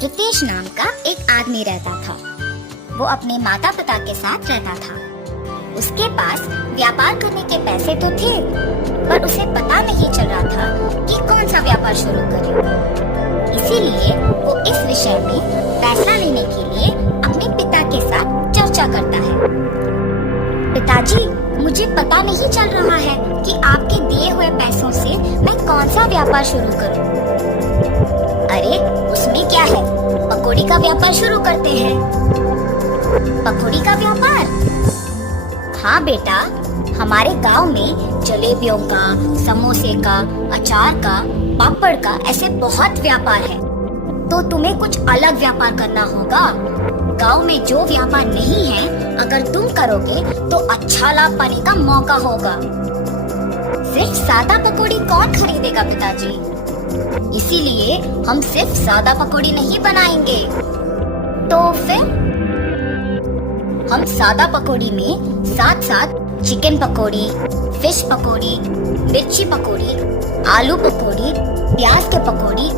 रितेश नाम का एक आदमी रहता था। वो अपने माता पिता के साथ रहता था। उसके पास व्यापार करने के पैसे तो थे, पर उसे पता नहीं चल रहा था कि कौन सा व्यापार शुरू करे। इसीलिए वो इस विषय में फैसला लेने के लिए अपने पिता के साथ चर्चा करता है। पिताजी, मुझे पता नहीं चल रहा है कि आपके दिए हुए पैसों से मैं कौन सा व्यापार शुरू करूं। अरे, उसमें क्या है, पकौड़ी का व्यापार शुरू करते हैं। पकौड़ी का व्यापार? हाँ बेटा, हमारे गांव में जलेबियों का, समोसे का, अचार का, पापड़ का ऐसे बहुत व्यापार है। तो तुम्हें कुछ अलग व्यापार करना होगा। गांव में जो व्यापार नहीं है, अगर तुम करोगे तो अच्छा लाभ पाने का मौका होगा। सिर्फ सादा पकौड़ी कौन खरीदेगा पिताजी? इसीलिए हम सिर्फ सादा पकौड़ी नहीं बनाएंगे। तो फिर हम सादा पकौड़ी में साथ साथ चिकन पकौड़ी, फिश पकौड़ी, मिर्ची पकौड़ी, आलू पकौड़ी, प्याज के पकौड़ी,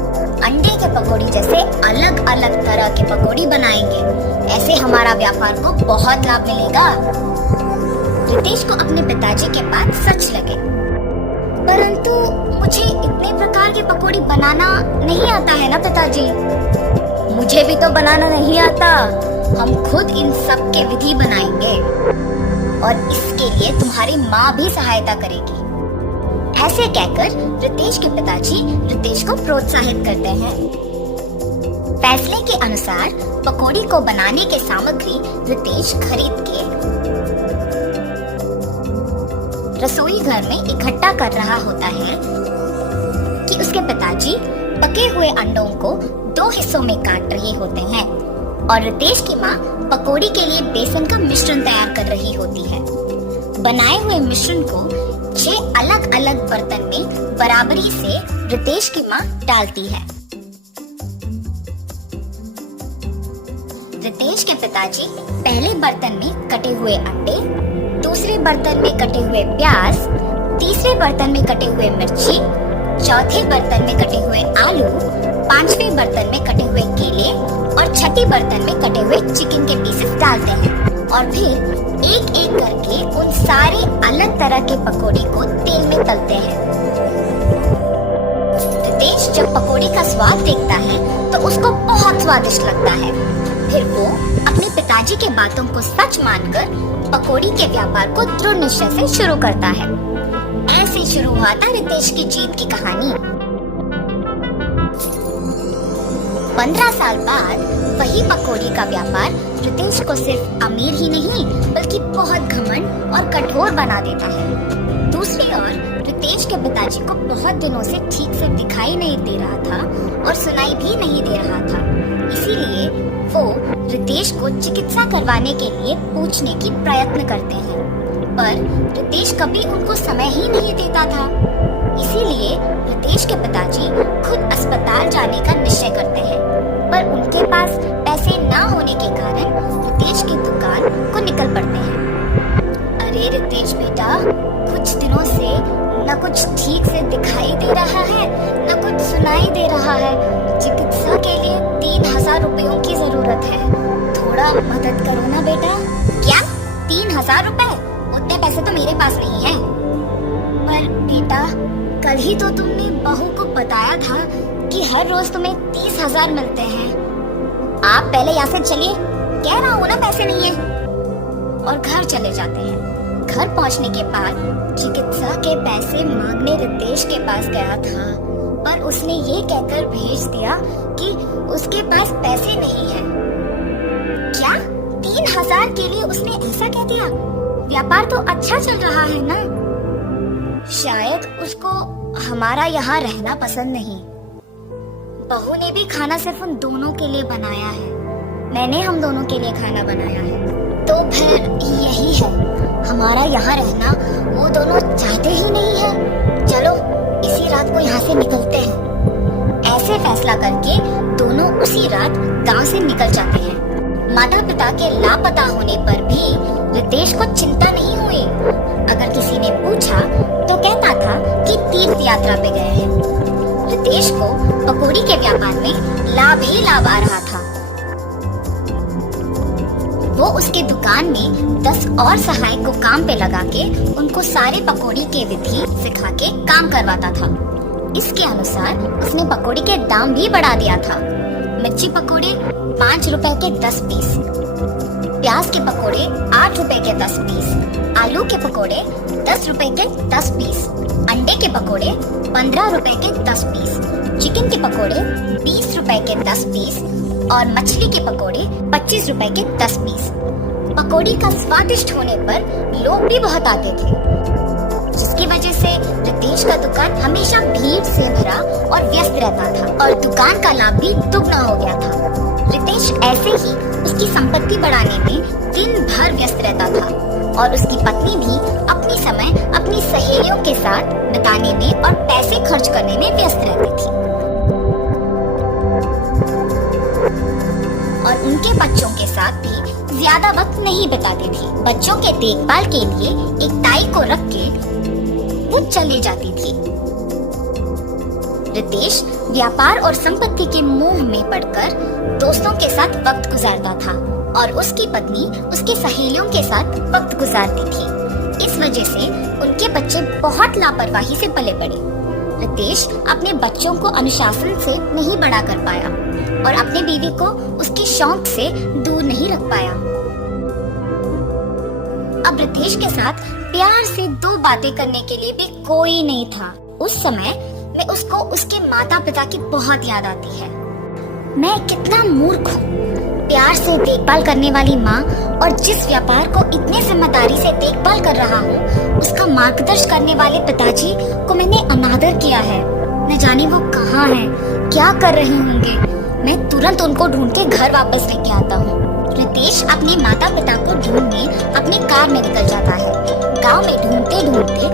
अंडे के पकौड़ी जैसे अलग अलग तरह के पकौड़ी बनाएंगे। ऐसे हमारा व्यापार को बहुत लाभ मिलेगा। रितेश को अपने पिताजी के बात सच लगे, परंतु मुझे इतने प्रकार के पकौड़ी बनाना नहीं आता है ना पिताजी। मुझे भी तो बनाना नहीं आता। हम खुद इन सब के विधि बनाएंगे और इसके लिए तुम्हारी माँ भी सहायता करेगी। ऐसे कहकर रितेश के पिताजी रितेश को प्रोत्साहित करते हैं। फैसले के अनुसार पकौड़ी को बनाने के सामग्री रितेश खरीद के रसोई घर में इकट्ठा कर रहा होता है कि उसके पिताजी पके हुए अंडों को 2 हिस्सों में काट रहे होते हैं और रितेश की माँ पकौड़ी के लिए बेसन का मिश्रण तैयार कर रही होती है। बनाए हुए मिश्रण को 6 अलग अलग बर्तन में बराबरी से रितेश की माँ डालती है। रितेश के पिताजी पहले बर्तन में कटे हुए अंडे, दूसरे बर्तन में कटे हुए प्याज, तीसरे बर्तन में कटे हुए मिर्ची, चौथे बर्तन में कटे हुए आलू, 5वें बर्तन में कटे हुए केले और छठी बर्तन में कटे हुए चिकन के पीसेस डालते हैं और फिर एक एक करके उन सारे अलग तरह के पकौड़ी को तेल में तलते हैं। रितेश जब पकौड़ी का स्वाद देखता है तो उसको बहुत स्वादिष्ट लगता है। फिर वो अपने पिताजी के बातों को सच मानकर पकौड़ी के व्यापार को दृढ़ निश्चय से शुरू करता है। ऐसे शुरू हुआ था रितेश की जीत की कहानी। 15 साल बाद वही पकौड़ी का व्यापार रितेश को सिर्फ अमीर ही नहीं बल्कि बहुत घमंड और कठोर बना देता है। दूसरी ओर रितेश के पिताजी को बहुत दिनों से ठीक से दिखाई नहीं दे रहा था और सुनाई भी नहीं दे रहा था। इसीलिए वो रितेश को चिकित्सा करवाने के लिए पूछने की प्रयत्न करते हैं, पर रितेश कभी उनको समय ही नहीं देता था। इसीलिए रितेश के पिताजी खुद अस्पताल जाने का निश्चय करते हैं, पर उनके पास पैसे ना होने के कारण रितेश की दुकान को निकल पड़ते हैं। अरे रितेश बेटा, कुछ दिनों से न कुछ ठीक से दिखाई दे रहा है, न कुछ सुनाई दे रहा है। चिकित्सा के लिए 3000 रुपयों की जरूरत है। थोड़ा मदद करो ना बेटा। क्या 3000 रुपए? उतने पैसे तो मेरे पास नहीं है। पर बेटा, कल ही तो तुमने बहू को बताया था कि हर रोज तुम्हें 30,000 मिलते हैं। आप पहले यहाँ से चलिए, कह रहा हूँ ना पैसे नहीं है। और घर चले जाते हैं। घर पहुँचने के बाद चिकित्सा के पैसे मांगने रितेश के पास गया था, पर उसने ये कहकर भेज दिया कि उसके पास पैसे नहीं है। क्या 3000 के लिए उसने ऐसा कह दिया? व्यापार तो अच्छा चल रहा है ना। शायद उसको हमारा यहाँ रहना पसंद नहीं। बहू ने भी खाना सिर्फ उन दोनों के लिए बनाया है। मैंने हम दोनों के लिए खाना बनाया है। तो फिर यही है, हमारा यहाँ रहना वो दोनों चाहते ही नहीं है। चलो इसी रात को यहाँ से निकलते हैं। ऐसे फैसला करके दोनों उसी रात गांव से निकल जाते हैं। माता पिता के लापता होने पर भी रितेश को चिंता नहीं हुई। अगर किसी ने पूछा तो कहता था कि तीर्थ यात्रा पे गए हैं। रितेश को पकौड़ी के व्यापार में लाभ ही लाभ आ रहा वो उसके दुकान में 10 और सहायक को काम पे लगा के उनको सारे पकौड़ी के विधि सिखा के काम करवाता था। इसके अनुसार उसने पकौड़ी के दाम भी बढ़ा दिया था। मिर्ची पकौड़े 5 रुपए के 10 पीस, प्याज के पकौड़े 8 रुपए के 10 पीस, आलू के पकौड़े 10 रुपए के 10 पीस, अंडे के पकौड़े 15 रुपए के 10 पीस, चिकन के पकौड़े 20 रुपए के 10 पीस और मछली के पकौड़े 25 रुपए के 10 पीस। पकौड़ी का स्वादिष्ट होने पर लोग भी बहुत आते थे, जिसकी वजह से रितेश का दुकान हमेशा भीड़ से भरा और व्यस्त रहता था और दुकान का लाभ भी दुगना हो गया था। रितेश ऐसे ही उसकी संपत्ति बढ़ाने में दिन भर व्यस्त रहता था और उसकी पत्नी भी अपनी समय अपनी सहेलियों के साथ बिताने में और पैसे खर्च करने में व्यस्त रहती थी और उनके बच्चों के साथ भी ज्यादा वक्त नहीं बिताती थी। बच्चों के देखभाल के लिए एक ताई को रख के वो चली जाती थी। रितेश व्यापार और संपत्ति के मोह में पड़कर दोस्तों के साथ वक्त गुजारता था और उसकी पत्नी उसके सहेलियों के साथ वक्त गुजारती थी। इस वजह से उनके बच्चे बहुत लापरवाही से पले बड़े। रितेश अपने बच्चों को अनुशासन से नहीं बड़ा कर पाया और अपनी बीवी को उसके शौक से दूर नहीं रख पाया। अब रितेश के साथ प्यार से 2 बातें करने के लिए भी कोई नहीं था। उस समय में उसको उसके माता पिता की बहुत याद आती है। मैं कितना मूर्ख हूँ, प्यार से देखभाल करने वाली माँ और जिस व्यापार को इतने जिम्मेदारी से देखभाल कर रहा हूँ उसका मार्गदर्शन करने वाले पिताजी को मैंने अनादर किया है। न जाने वो कहाँ हैं, क्या कर रहे होंगे। मैं तुरंत उनको ढूंढ के घर वापस लेके आता हूँ। रितेश अपने माता पिता को ढूंढने अपनी कार में निकल जाता है। गांव में ढूंढते ढूंढते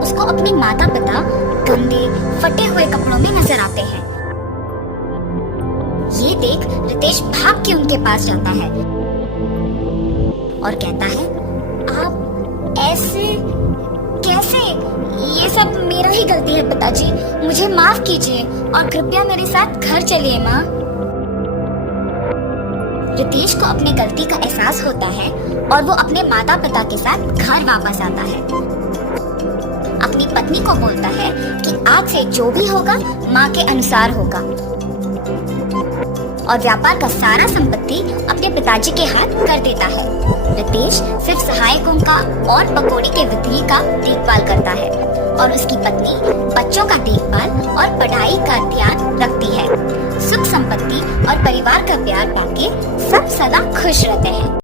उसको अपने माता पिता गंदे फटे हुए कपड़ों में नजर आते हैं। ये देख रितेश भाग के उनके पास जाता है और कहता है, आप ऐसे कैसे? ये सब मेरा ही गलती है पिताजी, मुझे माफ कीजिए और कृपया मेरे साथ घर चलिए माँ। रितेश को अपनी गलती का एहसास होता है और वो अपने माता पिता के साथ घर वापस आता है। अपनी पत्नी को बोलता है कि आज से जो भी होगा माँ के अनुसार होगा और व्यापार का सारा संपत्ति अपने पिताजी के हाथ कर देता है। रितेश सिर्फ सहायकों का और पकौड़ी के विधि का देखभाल करता है और उसकी पत्नी बच्चों का देखभाल और पढ़ाई का ध्यान रखती है। सुख संपत्ति और परिवार का प्यार पाके सब सदा खुश रहते हैं।